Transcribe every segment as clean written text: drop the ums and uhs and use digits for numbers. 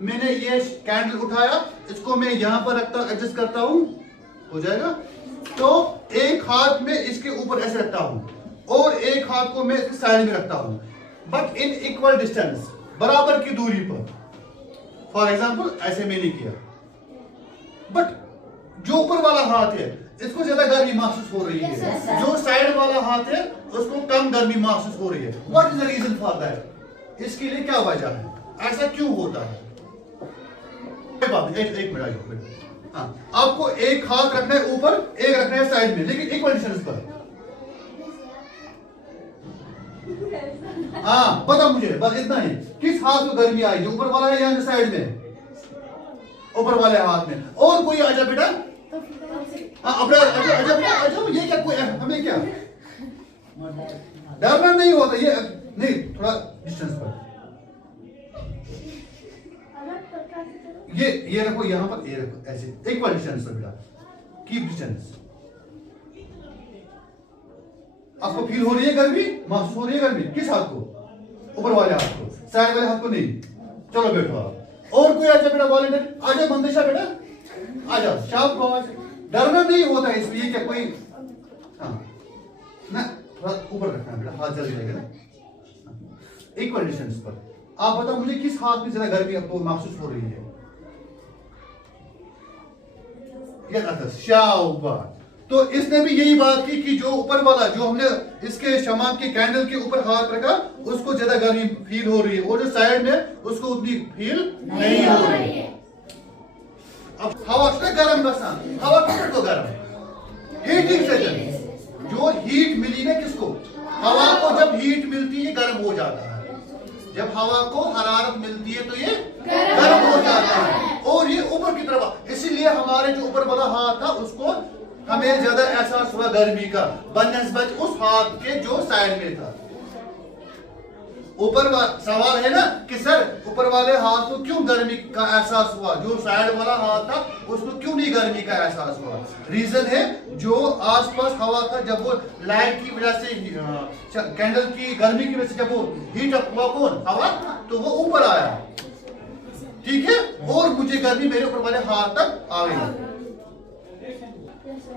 मैंने ये कैंडल उठाया, इसको मैं यहाँ पर रखता एडजस्ट करता हूँ, हो जाएगा। तो एक हाथ में इसके ऊपर ऐसे रखता हूँ और एक हाथ को मैं इसके साइड में रखता हूँ, बट इन इक्वल डिस्टेंस, बराबर की दूरी पर। फॉर एग्जाम्पल ऐसे मैंने किया, बट जो ऊपर वाला हाथ है इसको ज्यादा गर्मी महसूस हो रही है, जो साइड वाला हाथ है उसको कम गर्मी महसूस हो रही है। What is the reason for that? इसके लिए क्या वजह है, ऐसा क्यों होता है? एक मिनट, हाँ, आपको एक हाथ रखना है ऊपर, एक रखना है साइड में, लेकिन इक्वल डिस्टेंस पर। हाँ पता मुझे, बस इतना ही। किस हाथ को गर्मी आई, जो ऊपर वाला है या साइड में? ऊपर वाले हाथ में। और कोई आजा बेटा, अच्छा ये क्या, कोई हमें क्या डरना नहीं होता, ये नहीं, थोड़ा डिस्टेंस पर ये रखो, यहाँ पर ये रखो, ऐसे इक्वल डिस्टेंस पर बेटा, कीप डिस्टेंस। आपको फील हो रही है गर्मी, महसूस हो रही है गर्मी? किस हाथ को? ऊपर वाले हाथ को, साइड वाले हाथ को नहीं। चलो बैठो आप। और कोई आजा बेटा, वॉलंटियर आजा, मंदिशा बेटा आजा, शार्प आवाज, डरना नहीं होता है इसलिए। क्या कोई, हाँ ना, थोड़ा ऊपर रखना है बेटा, हाथ जल जाएगा ना, इक्वल डिस्टेंस पर। आप बताओ मुझे किस हाथ में ज्यादा गर्मी आपको महसूस हो रही है? शाबाश। तो इसने भी यही बात की कि जो ऊपर वाला, जो हमने इसके शमा के कैंडल के ऊपर हाथ रखा, उसको ज्यादा गर्मी फील हो रही है, और जो साइड में उसको उतनी फील नहीं हो रही है। अब हवा से गर्म बसा, हवा किसको तो गर्म, हीटिंग से गर्म। जो हीट मिली ना किसको? हवा को जब हीट मिलती है गर्म हो जाता है, जब हवा को हरारत मिलती है तो ये गर्म हो जाता है, और ये ऊपर की तरफ। इसीलिए हमारे जो ऊपर वाला हाथ था उसको हमें ज्यादा एहसास हुआ गर्मी का बनिस्बत उस हाथ के जो साइड में था। ऊपर सवाल है ना कि सर ऊपर वाले हाथ को क्यों गर्मी का एहसास हुआ, जो साइड वाला हाथ था उसको क्यों नहीं गर्मी का एहसास हुआ? रीजन है जो आसपास हवा था, जब वो लाइट की वजह से, कैंडल की गर्मी की वजह से जब वो हीट अप हुआ, कौन? हवा, तो वो ऊपर आया, ठीक है, और मुझे गर्मी मेरे ऊपर वाले हाथ तक आ गई।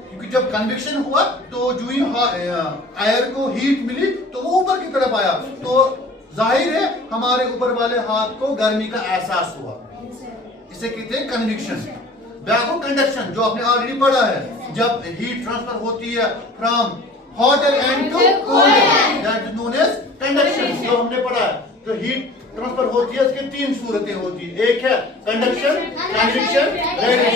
क्योंकि जब कन्वेक्शन हुआ तो जो ही एयर को हीट मिली तो वो ऊपर की तरफ आया, तो जाहिर है हमारे ऊपर वाले हाथ को गर्मी का एहसास हुआ। इसे कहते हैं कन्वेक्शन। बैको कंडक्शन, जो आपने ऑलरेडी पढ़ा है, जब हीट ट्रांसफर होती है from hotter end to colder, that is known as conduction. जो हमने पढ़ा है, जो हीट ट्रांसफर होती है उसकी तीन सूरतें होती है, एक है कंडक्शन, कन्वेक्शन, रेडिएशन।